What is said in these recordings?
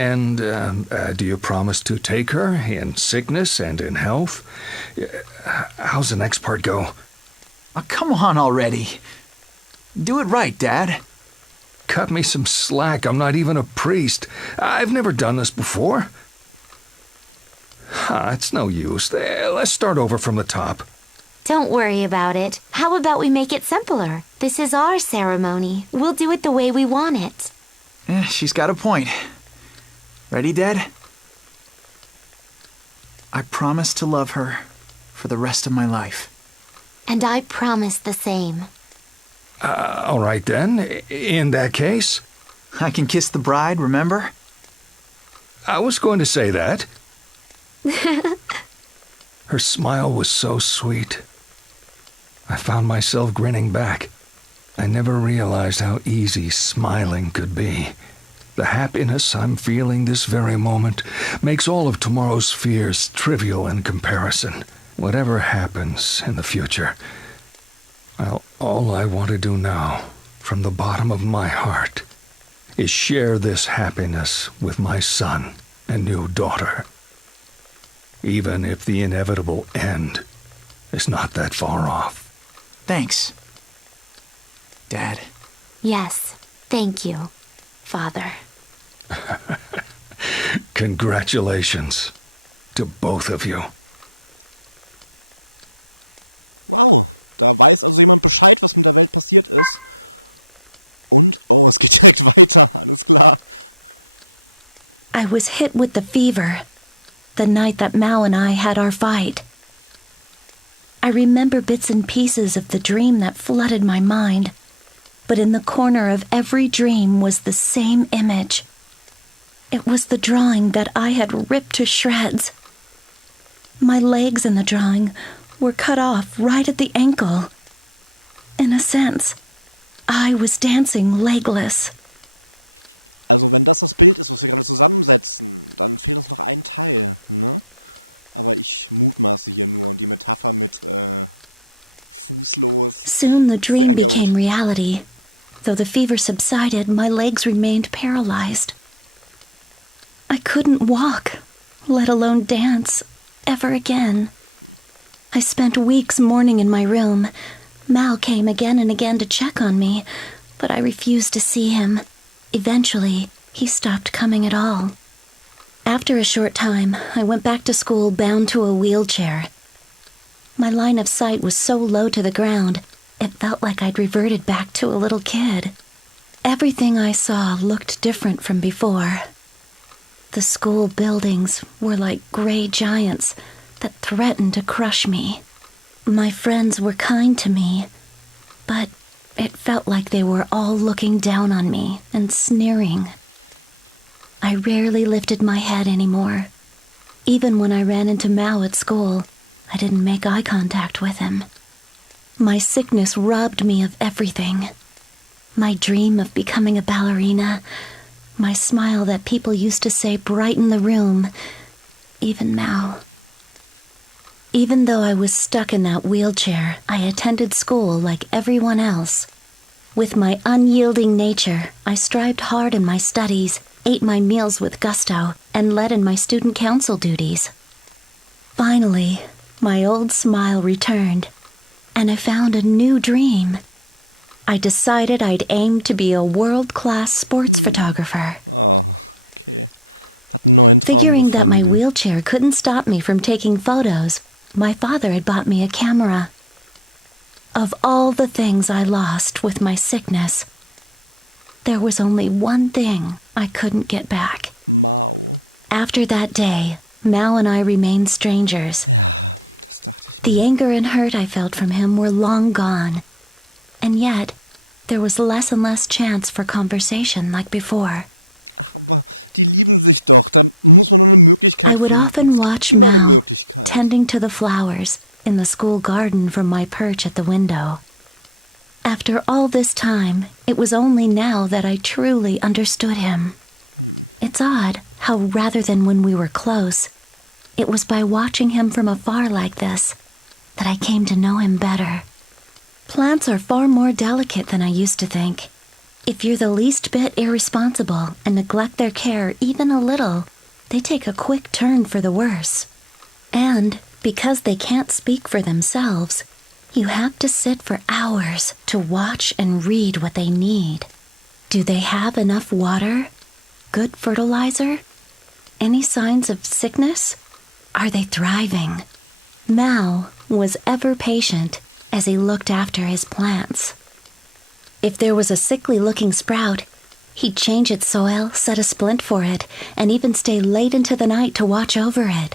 And do you promise to take her in sickness and in health? How's the next part go? Oh, come on already. Do it right, Dad. Cut me some slack. I'm not even a priest. I've never done this before. It's no use. Let's start over from the top. Don't worry about it. How about we make it simpler? This is our ceremony. We'll do it the way we want it. She's got a point. Ready, Dad? I promise to love her for the rest of my life. And I promise the same. All right, then. In that case... I can kiss the bride, remember? I was going to say that. Her smile was so sweet. I found myself grinning back. I never realized how easy smiling could be. The happiness I'm feeling this very moment makes all of tomorrow's fears trivial in comparison. Whatever happens in the future, all I want to do now, from the bottom of my heart, is share this happiness with my son and new daughter. Even if the inevitable end is not that far off. Thanks, Dad. Yes, thank you, Father. Congratulations to both of you. Wow, da weiß also jemand Bescheid, was mit der Welt passiert ist. Und, oh, es geht direkt weiter, alles klar. I was hit with the fever the night that Mao and I had our fight. I remember bits and pieces of the dream that flooded my mind, but in the corner of every dream was the same image. It was the drawing that I had ripped to shreds. My legs in the drawing were cut off right at the ankle. In a sense, I was dancing legless. Also wenn das Bild ist, was wir gerade zusammensetzen, dann fehlt uns noch ein Teil, ne? Aber ich mutmaße hier nur und die Metapher mit fußlos. Soon the dream became reality. Though the fever subsided, my legs remained paralyzed. I couldn't walk, let alone dance, ever again. I spent weeks mourning in my room. Mal came again and again to check on me, but I refused to see him. Eventually, he stopped coming at all. After a short time, I went back to school bound to a wheelchair. My line of sight was so low to the ground, it felt like I'd reverted back to a little kid. Everything I saw looked different from before. The school buildings were like gray giants that threatened to crush me. My friends were kind to me, but it felt like they were all looking down on me and sneering. I rarely lifted my head anymore. Even when I ran into Mao at school, I didn't make eye contact with him. My sickness robbed me of everything. My dream of becoming a ballerina, my smile that people used to say brightened the room, even Mao. Even though I was stuck in that wheelchair, I attended school like everyone else. With my unyielding nature, I strived hard in my studies, ate my meals with gusto, and led in my student council duties. Finally, my old smile returned, and I found a new dream. I decided I'd aim to be a world-class sports photographer. Oh, okay. Hat einen neuen Traum Figuring that my gefunden. wheelchair couldn't stop me from taking photos, my father had bought me a camera. Of all the things I lost with my sickness, there was only one thing I couldn't get back. Mao. After that day, Mao and I remained strangers. Ja, das dachte ich The mir. anger and hurt I felt from him were long gone. And yet, there was less and less chance for conversation like before. Ach, aber die lieben sich doch. Da muss man nur eine Möglichkeit I would finden. often Es gibt watch immer eine Mao Möglichkeit. tending to the flowers in the school garden from my perch at the window. After all this time, it was only now that I truly understood him. It's odd how rather than when we were close, it was by watching him from afar like this that I came to know him better. Plants are far more delicate than I used to think. If you're the least bit irresponsible and neglect their care even a little, they take a quick turn for the worse. And because they can't speak for themselves, you have to sit for hours to watch and read what they need. Do they have enough water? Good fertilizer? Any signs of sickness? Are they thriving? Mal was ever patient as he looked after his plants. If there was a sickly-looking sprout, he'd change its soil, set a splint for it, and even stay late into the night to watch over it.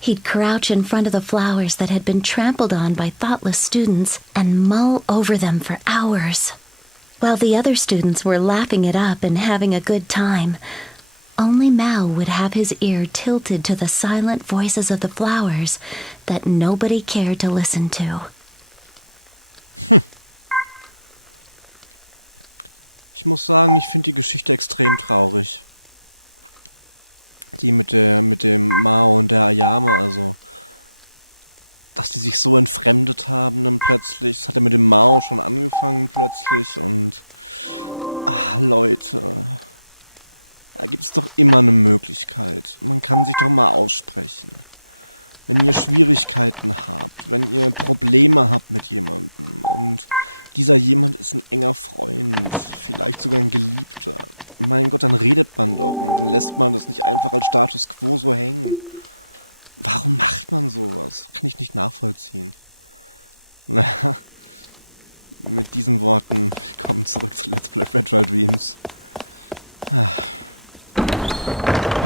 He'd crouch in front of the flowers that had been trampled on by thoughtless students and mull over them for hours. While the other students were laughing it up and having a good time, only Mal would have his ear tilted to the silent voices of the flowers that nobody cared to listen to. Ich muss sagen, ich finde die Geschichte extrem traurig. Die mit dem Mao und der Ayame, also dass die sich so entfremdet haben dann plötzlich. Das hat ja mit dem Mao schon angefangen plötzlich und Leute, da gibt's doch immer eine Möglichkeit. Man kann sich doch mal aussprechen. Wenn ihr Schwierigkeiten habt, wenn ihr Probleme habt mit jemandem und dieser jemand ist ein enger Freund, vielleicht sogar ein Geliebter. Mein Gott, dann redet man doch und dann lässt man das nicht einfach als Status quo so hängen. Warum macht man sowas? Kann ich nicht nachvollziehen. Naja, mit diesen Worten kommen zurück zu Let's Play Fragile Dreams.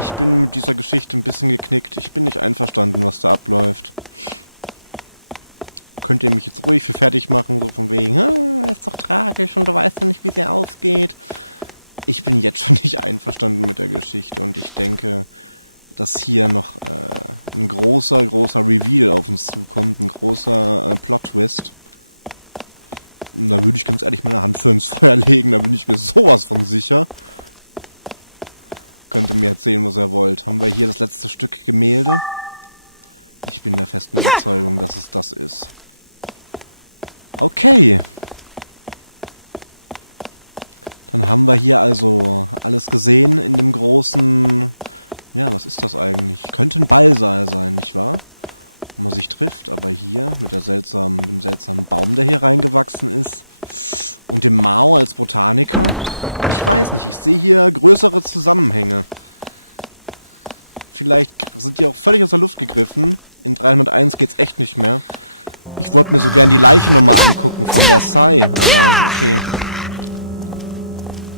Ich bin mit dieser Geschichte ein bisschen geknickt. Ich bin nicht einverstanden, was da abläuft. Könnt ihr mich jetzt ruhig für fertig machen, so von wegen, ist doch tragisch und du weißt ja nicht, wie sie ausgeht. Ich bin jetzt schon nicht einverstanden mit der Geschichte und ich denke, dass hier noch ein großer Reveal auf uns zukommt, ein großer Plot-Twist. Und da würde ich ganz ehrlich meine Hand für ins Feuer legen, da bin ich mir sowas von sicher. Könnt ihr mir erzählen, was ihr wollt. Haben wir hier das letzte Stück Gemälde? Ich bin der festen Überzeugung, dass es das ist. Okay. Dann haben wir hier also alles gesehen in dem großen... Ja, was ist das eigentlich? Könnte ein Ballsaal sein, nicht wahr? Wo man sich trifft, aber hier mit dem seltsamen Baum, der hier reingewachsen ist. Und dem Mao als Botaniker. Ich weiß nicht, ich sehe hier größere Zusammenhänge. Vielleicht sind die auch völlig aus der Luft gegriffen. In 301 geht's echt nicht mehr. Ich wollte mir so gern die Leiche nochmal angucken von der Sai, aber okay.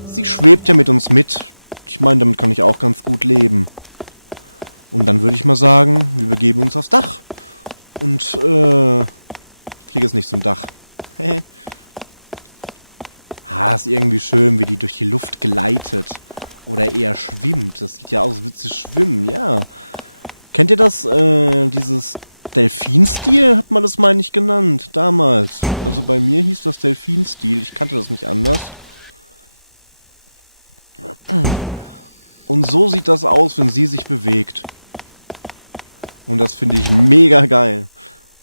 Sie schwebt ja mit uns mit. Ich meine, damit kann ich auch ganz gut leben. Und dann würde ich mal sagen, wir begeben uns aufs Dach. Und, hier geht's nicht zum Dach. Ist irgendwie schön, wie die durch die Luft gleitet. Oder eher schwimmt. Das sieht ja aus, als würde sie schwimmen, ja. Kennt ihr das, dieses Delfinstil, hat man das, meine ich, genannt, damals. Also bei mir hieß das Delfinstil, ich kannte das nicht anders. Und so sieht das aus, wenn sie sich bewegt. Und das finde ich mega geil.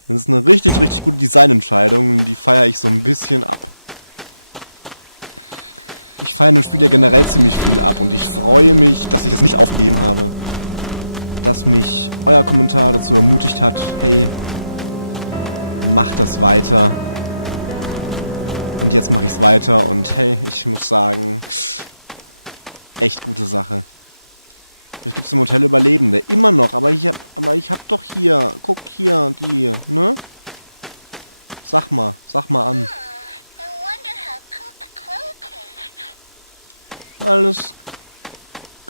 Das ist eine richtig gute Designentscheidung und die feiere ich so ein bisschen ab. Ich feiere im Spiel ja generell ziemlich viel ab und ich freue mich, dass ich es nicht aufgegeben habe. Dass mich euer Kommentar dazu ermutigt hat, hey, macht das weiter. Und jetzt mache ich es weiter und hey, ich muss sagen, echt gute Sache. Vielleicht gibt es im Hotel Überlebende. Immer noch, aber ich hab doch hier, guck hier, die, ne? Sag mal an. Alles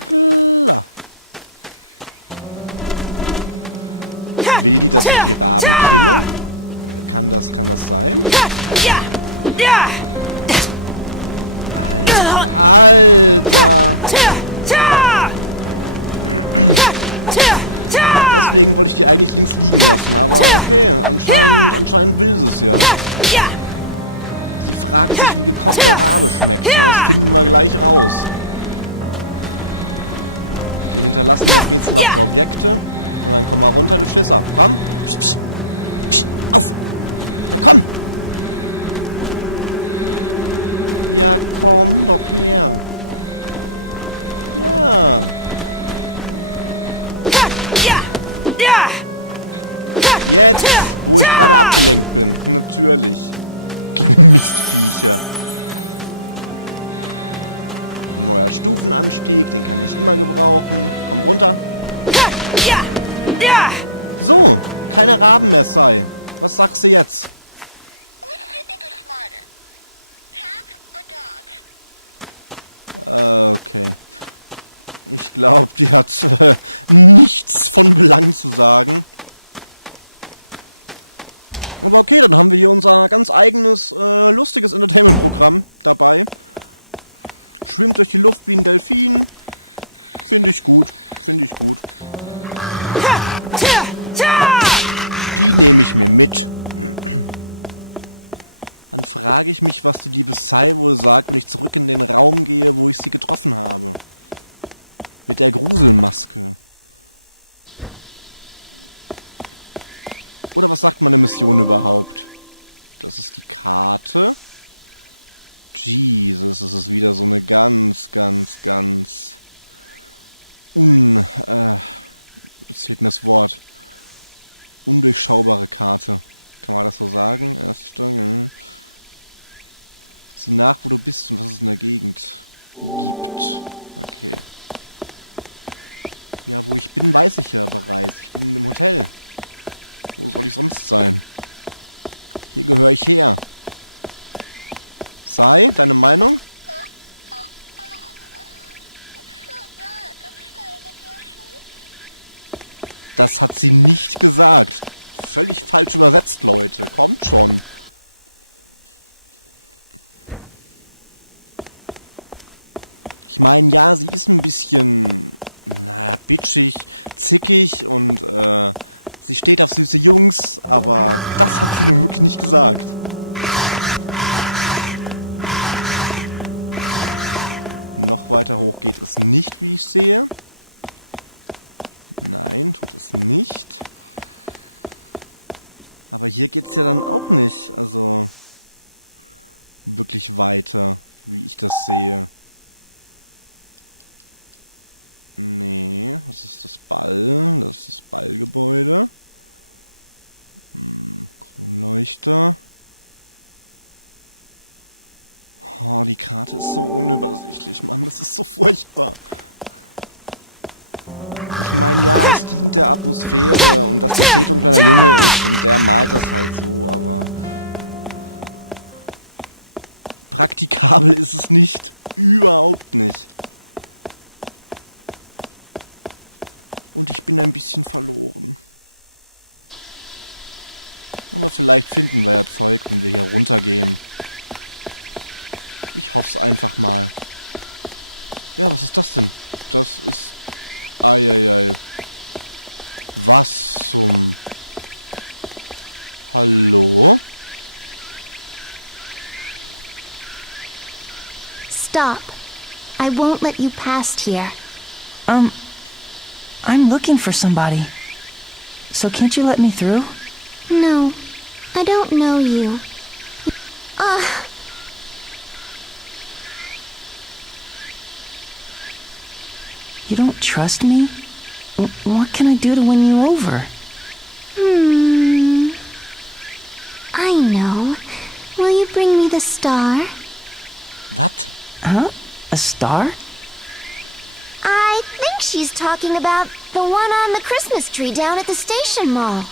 klar. Will die, dass ich die Raben kille? Kann das sein? Alter! Deswegen wollte ich die eigentlich links liegen lassen, aber okay, anscheinend will sie es ja. Sie fragt sich, wie gekochter Rabe schmeckt. Das finden wir gleich raus. Die hinterlassen noch rätselhafte Objekte. Und dann komm mal runter, du Schisser. Komm. Psch, psch, psch, auf. Ja, komm. Ja, komm doch her. Ja. Jetzt, wo ich gerade abgelenkt bin. Natürlich. Kleine Mistviecher. Neuer Stufenanstieg, den kann ich immer gebrauchen. Komm runter. So, keine Raben mehr, Sai. Was sagst du jetzt? Okay. Ich glaube, die hat nichts von Belang zu sagen. Aber okay, dann haben wir hier unser ganz eigenes, lustiges Entertainment-Programm dabei. Schwimmt durch die Luft wie ein Delfin. Finde ich gut. Finde ich gut. Die nehme ich mir mit. Dann frage ich mich, was die liebe Sai wohl sagt, wenn ich zurück in den Raum gehe, wo ich sie getroffen habe. Mit der Gruselmaske. Oder was sagt meine Mission überhaupt? Das ist die Karte. Jesus, das ist wieder so eine ganz jetzt fehlt mir das Wort. Undurchschaubare Karte. Kann man das so sagen? Sieh nach, wo du bist und was es in der Gegend gibt. Okay. Ja, wo ich bin, weiß ich ja bereits. Ich bin im Hotel. Wo soll ich sonst sein? Hier gehöre ich her. Sai, deine Meinung? Das hat sie nicht gesagt. Völlig falsch übersetzt, Leute. Kommt schon. Ich meine, ja, sie ist ein bisschen, bitchig, zickig und, sie steht auf süße Jungs, aber das hat sie nun wirklich nicht gesagt. Noch weiter hoch geht es nicht, wie ich sehe. Nein, tut es nicht. Aber hier geht's ja dann auch nicht, also wirklich weiter, wie ich das sehe. Nee, was ist das Ball? Das ist das Ballgebäude. Kronleuchter. Oh, die Karte ist so unübersichtlich, Mann. Das ist so furchtbar. Ich meine, ja, es dient der Atmosphäre und dass der Seto ein kleiner Junge ist und der malt das halt so, aber praktikabel ist es nicht. Überhaupt nicht. Und ich bin ein bisschen verloren. Aber vielleicht finden wir ja Zeug, wenn wir hier runtergehen. Ich hoff's einfach mal. Ja, was ist das denn? Das ist... Eieiei. Was zum... Hallo? Stop. I won't let you past here. I'm looking for somebody. So can't you let me through? No, I don't know you. You don't trust me? What can I do to win you over? I know. Will you bring me the star? Was? Huh? A star? I think she's talking about the one on the Christmas tree down at the station mall.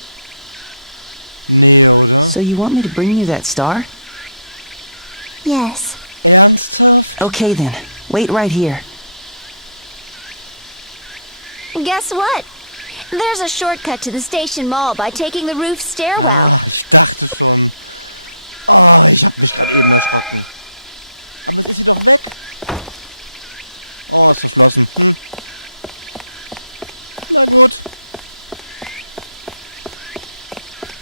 Nee, oder? So you want me to bring you that star? Yes. Ernsthaft? Okay then. Wait right here. Guess what? There's a shortcut to the station mall by taking the roof stairwell. Ah, ich dachte schon. Oh, ich hab mich gerade eben erschrocken. Aber jetzt ist sie doch weg. Oh, ist verschlossen. Na gut.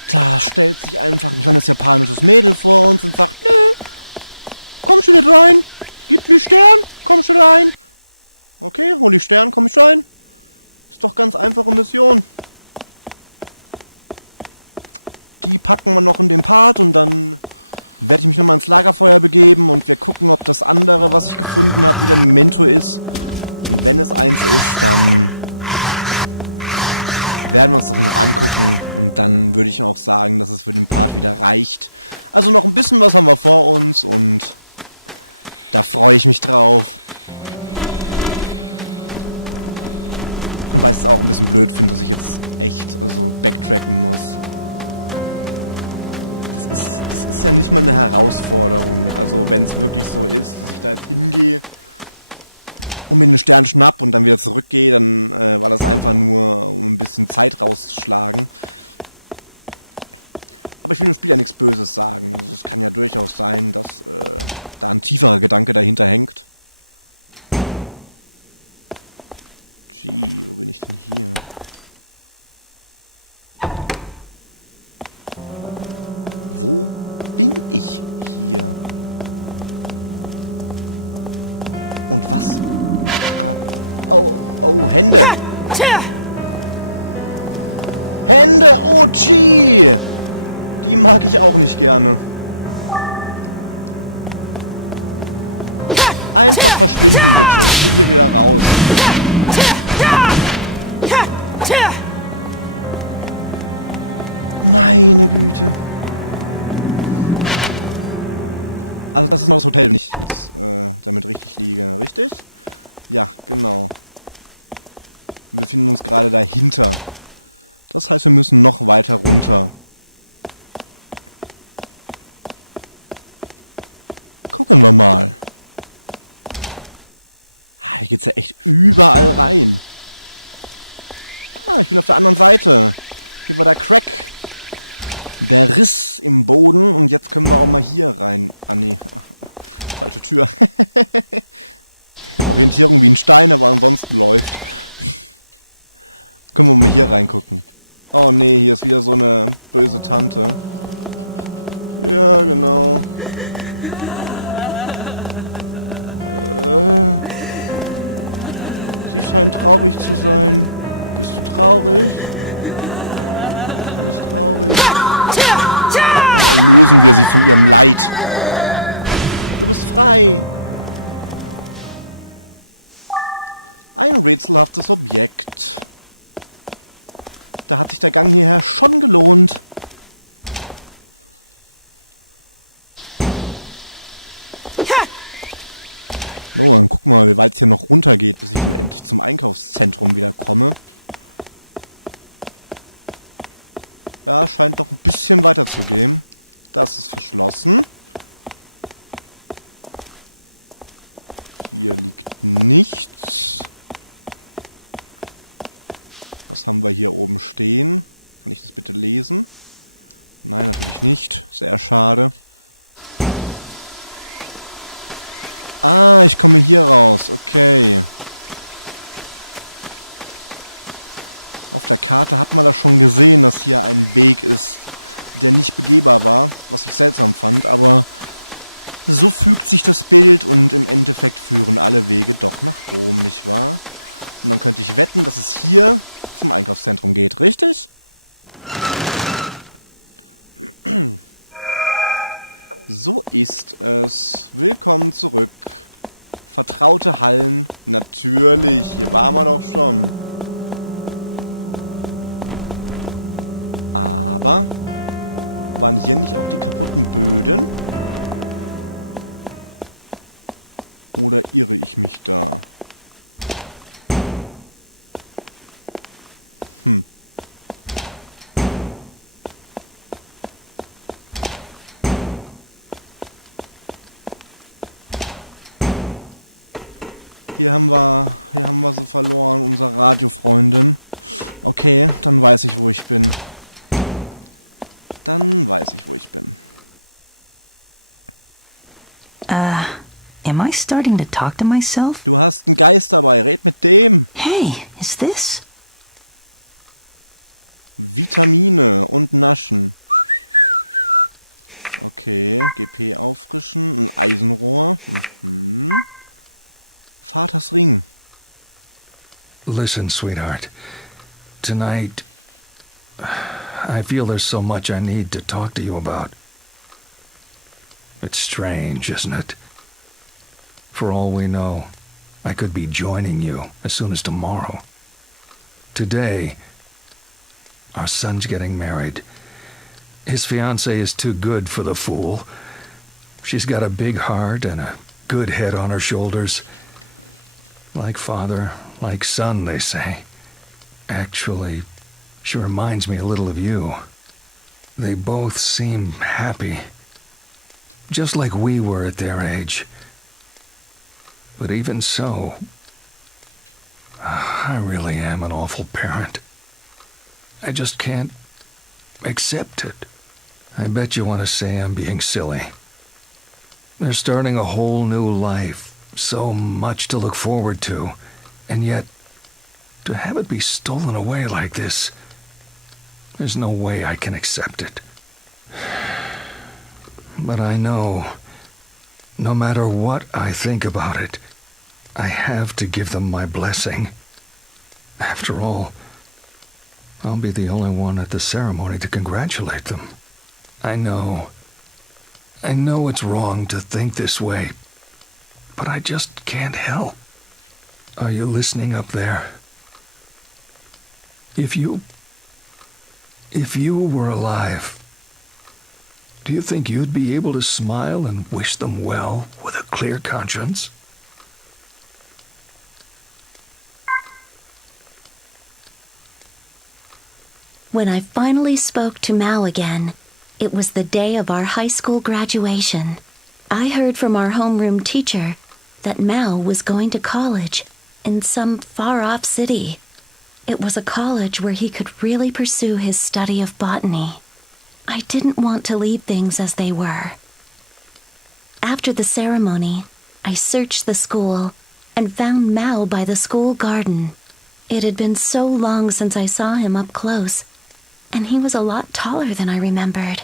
Da stellt sich einfach ein kleines japanisches Mädel vor uns und sagt, nö, komm schon nicht rein. Gib mir Stern, komm schon rein. Okay, hol ich Stern, komm ich rein. Ist doch ganz einfache Mission. Die packen wir noch in den Part und dann werde ich mich nochmal ins Lagerfeuer begeben und wir gucken, ob das andere, was ich gefunden habe, wieder ein Memento ist. Und wenn es eins ist, dann werden wir uns das noch angucken. Und dann würde ich auch sagen, dass es für den Part wieder reicht. Also noch ein bisschen was haben wir vor uns und da freue ich mich drauf. Und weil ich es auch ein bisschen blöd finde, dass ich jetzt echt backtracken muss. Das ist ja nicht mal eine Herausforderung. Also wenn es wirklich so ist, dass ich da jetzt hingehe und mir einen Stern schnapp und dann wieder zurückgehe, dann war das einfach nur, um ein bisschen Zeit rauszuschlagen. Aber ich will dem Spiel ja nichts Böses sagen. Also es kann ja durchaus sein, dass da ein tieferer Gedanke dahinter hängt. Gee, wo bin ich denn hier? Wo bin ich hier? Und was? Oh, Hände! Hände! Oh, gee! Die mag ich auch nicht gerne. Einfach verschwinden, bitte. Ich will hier wieder raus. Meine Güte. Also das ist noch das Hotel, nicht jetzt, damit richtig liege. Richtig? Ja, genau. Wir befinden uns gerade dahinter. Das heißt, wir müssen noch weiter runter. Gucken wir mal. Hier geht's ja echt überall rein. Ich bin auf der anderen Seite. Hier war der Crack. Der Riss im Boden. Und jetzt können wir auch mal hier rein. Ah, nee. Falsche Tür. Orientierung wie ein Stein, aber ansonsten läuft. Können wir mal hier reingucken. Oh nee, hier ist wieder so eine böse Tante. Ja, genau. Sie scheint traurig zu sein. Bist du traurig? Sie ist traurig. Dann erlösen wir sie von ihrem Leid. Du bist frei. Ein rätselhaftes Objekt. Da hat sich der Gang hierher schon gelohnt. So, dann gucken wir mal, wie weit es hier noch runter geht, bis ich dann endlich zum Einkaufszentrum wieder komme. Ja, scheint noch ein bisschen weiter zu gehen. Das ist verschlossen. Hier liegt nichts. Was haben wir hier oben stehen? Kann ich das bitte lesen? Nein, natürlich nicht. Sehr schade. Ah, ich komme hier raus. Okay. Auf der Karte hat man das schon gesehen, dass hier ein Weg ist, der nicht begehbar war, was ich seltsam fand, aber so fügt sich das Bild und im Endeffekt führen alle Wege doch nach Rom, nicht wahr? Und dann könnte ich wetten, dass es hier zum Einkaufszentrum geht, richtig? So ist es. Willkommen zurück. Vertraute Hallen. Natürlich, hier waren wir doch schon. Aber waren hier nicht auch die kaputten Böden? Oder irre ich mich da? Hier haben wir so verloren, unsere Radiofreundin. Okay, dann weiß ich, wo ich bin. Am I starting to talk to myself? Du hast einen Geist dabei, red mit dem. Hey, is this? Vitamine und Naschen. Okay, GP auffrischen, ein Eisenrohr. Vaters Ring. Listen, sweetheart. Tonight, I feel there's so much I need to talk to you about. It's strange, isn't it? For all we know, I could be joining you as soon as tomorrow. Today, our son's getting married. His fiancée is too good for the fool. She's got a big heart and a good head on her shoulders. Like father, like son, they say. Actually, she reminds me a little of you. They both seem happy. Just like we were at their age. But even so, I really am an awful parent. I just can't accept it. I bet you want to say I'm being silly. They're starting a whole new life, so much to look forward to, and yet, to have it be stolen away like this, there's no way I can accept it. But I know, no matter what I think about it, I have to give them my blessing. After all, I'll be the only one at the ceremony to congratulate them. I know it's wrong to think this way, but I just can't help. Are you listening up there? If you were alive, do you think you'd be able to smile and wish them well with a clear conscience? When I finally spoke to Mao again, it was the day of our high school graduation. I heard from our homeroom teacher that Mao was going to college in some far-off city. It was a college where he could really pursue his study of botany. I didn't want to leave things as they were. After the ceremony, I searched the school and found Mao by the school garden. It had been so long since I saw him up close, and he was a lot taller than I remembered.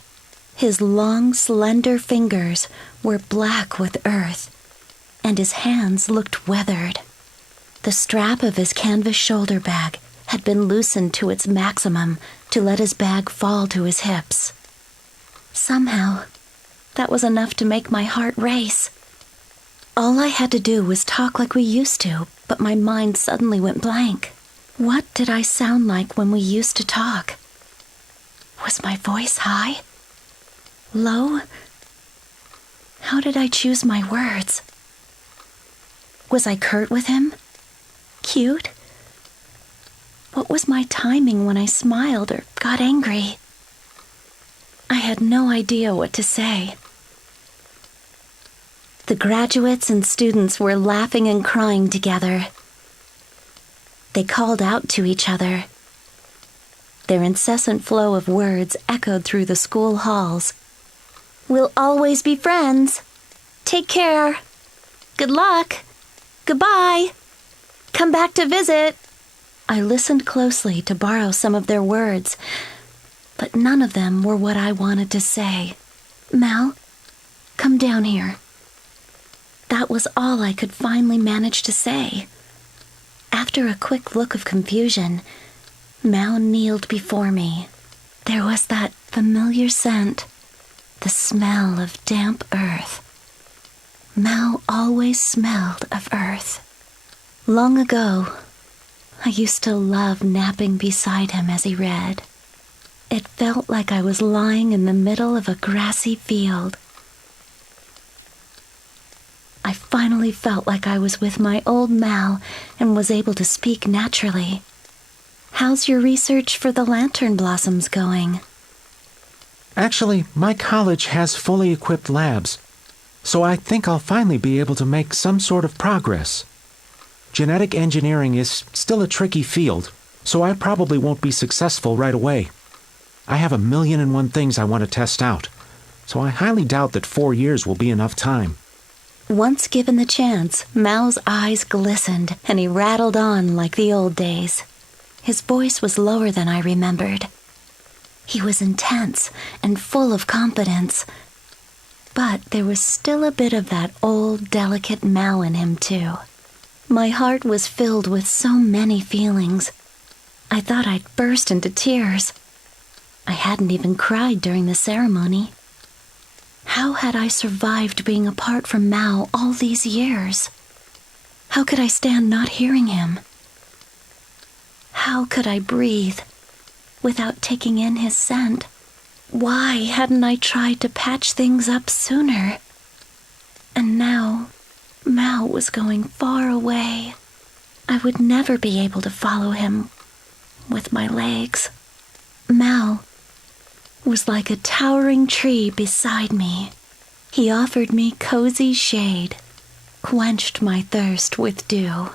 His long, slender fingers were black with earth, and his hands looked weathered. The strap of his canvas shoulder bag had been loosened to its maximum to let his bag fall to his hips. Somehow, that was enough to make my heart race. All I had to do was talk like we used to, but my mind suddenly went blank. What did I sound like when we used to talk? Was my voice high? Low? How did I choose my words? Was I curt with him? Cute? What was my timing when I smiled or got angry? I had no idea what to say. The graduates and students were laughing and crying together. They called out to each other. Their incessant flow of words echoed through the school halls. We'll always be friends. Take care. Good luck. Goodbye. Come back to visit. I listened closely to borrow some of their words, but none of them were what I wanted to say. Mal, come down here. That was all I could finally manage to say. After a quick look of confusion, Mal kneeled before me. There was that familiar scent, the smell of damp earth. Mal always smelled of earth. Long ago, I used to love napping beside him as he read. It felt like I was lying in the middle of a grassy field. I finally felt like I was with my old Mal and was able to speak naturally. How's your research for the lantern blossoms going? Actually, my college has fully equipped labs, so I think I'll finally be able to make some sort of progress. Genetic engineering is still a tricky field, so I probably won't be successful right away. I have 1,000,001 things I want to test out, so I highly doubt that 4 years will be enough time. Once given the chance, Mao's eyes glistened and he rattled on like the old days. His voice was lower than I remembered. He was intense and full of confidence, but there was still a bit of that old, delicate Mao in him, too. My heart was filled with so many feelings. I thought I'd burst into tears. I hadn't even cried during the ceremony. How had I survived being apart from Mao all these years? How could I stand not hearing him? How could I breathe without taking in his scent? Why hadn't I tried to patch things up sooner? And now, Mao was going far away. I would never be able to follow him with my legs. Mao was like a towering tree beside me. He offered me cozy shade, quenched my thirst with dew,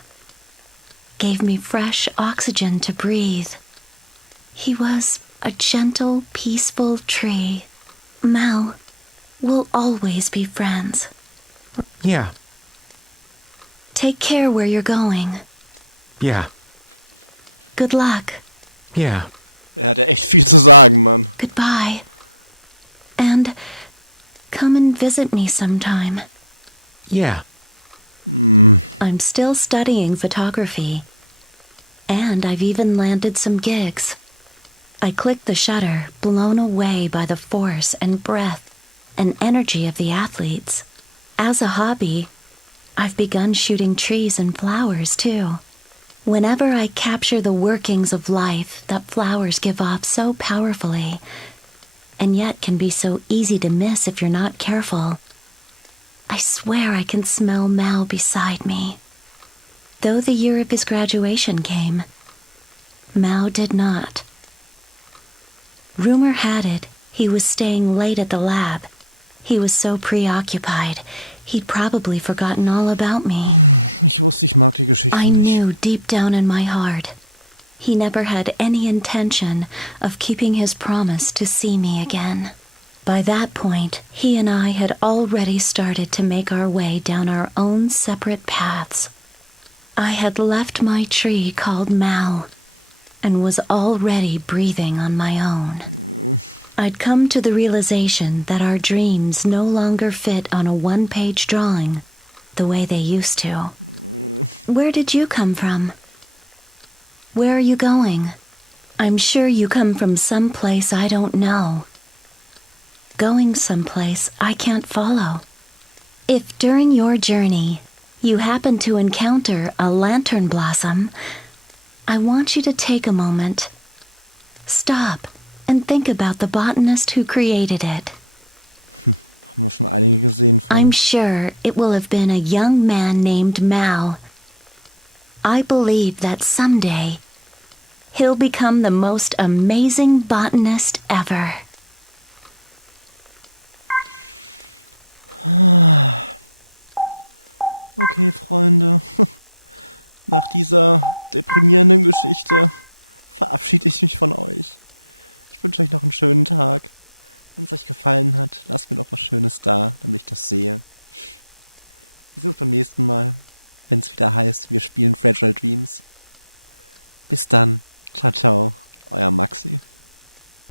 gave me fresh oxygen to breathe. He was a gentle, peaceful tree. Mao, we'll always be friends. Yeah, Take care where you're going. yeah, Good luck. yeah. Er hat ja echt viel zu sagen, Mann. Goodbye. And come and visit me sometime. Yeah. I'm still studying photography. And I've even landed some gigs. I clicked the shutter, blown away by the force and breath and energy of the athletes. As a hobby, I've begun shooting trees and flowers, too. Whenever I capture the workings of life that flowers give off so powerfully, and yet can be so easy to miss if you're not careful, I swear I can smell Mao beside me. Though the year of his graduation came, Mao did not. Rumor had it he was staying late at the lab. He was so preoccupied, he'd probably forgotten all about me. Ich wusste, ich mag die Geschichte I nicht. knew deep down in my heart he never had any intention of keeping his promise to see me again. By that point, he and I had already started to make our way down our own separate paths. I had left my tree called Mao and was already breathing on my own. I'd come to the realization that our dreams no longer fit on a one-page drawing the way they used to. Where did you come from? Where are you going? I'm sure you come from some place I don't know. Going someplace I can't follow. If during your journey you happen to encounter a lantern blossom, I want you to take a moment. Stop and think about the botanist who created it. Haben wir schon einige gesehen von. I'm sure it will have been a young man named Mao. I believe that someday he'll become the most amazing botanist ever. Okay, Freunde. Nach dieser deprimierenden Geschichte verabschiede ich mich von euch. Ich wünsche euch noch einen schönen Tag. Wenn es euch gefallen hat, lasst mir doch was Schönes da, damit ich das sehe. Wir sehen uns beim nächsten Mal, wenn es wieder heißt, wir spielen Fragile Dreams. Bis dann. Ciao, ciao. Euer Maxi.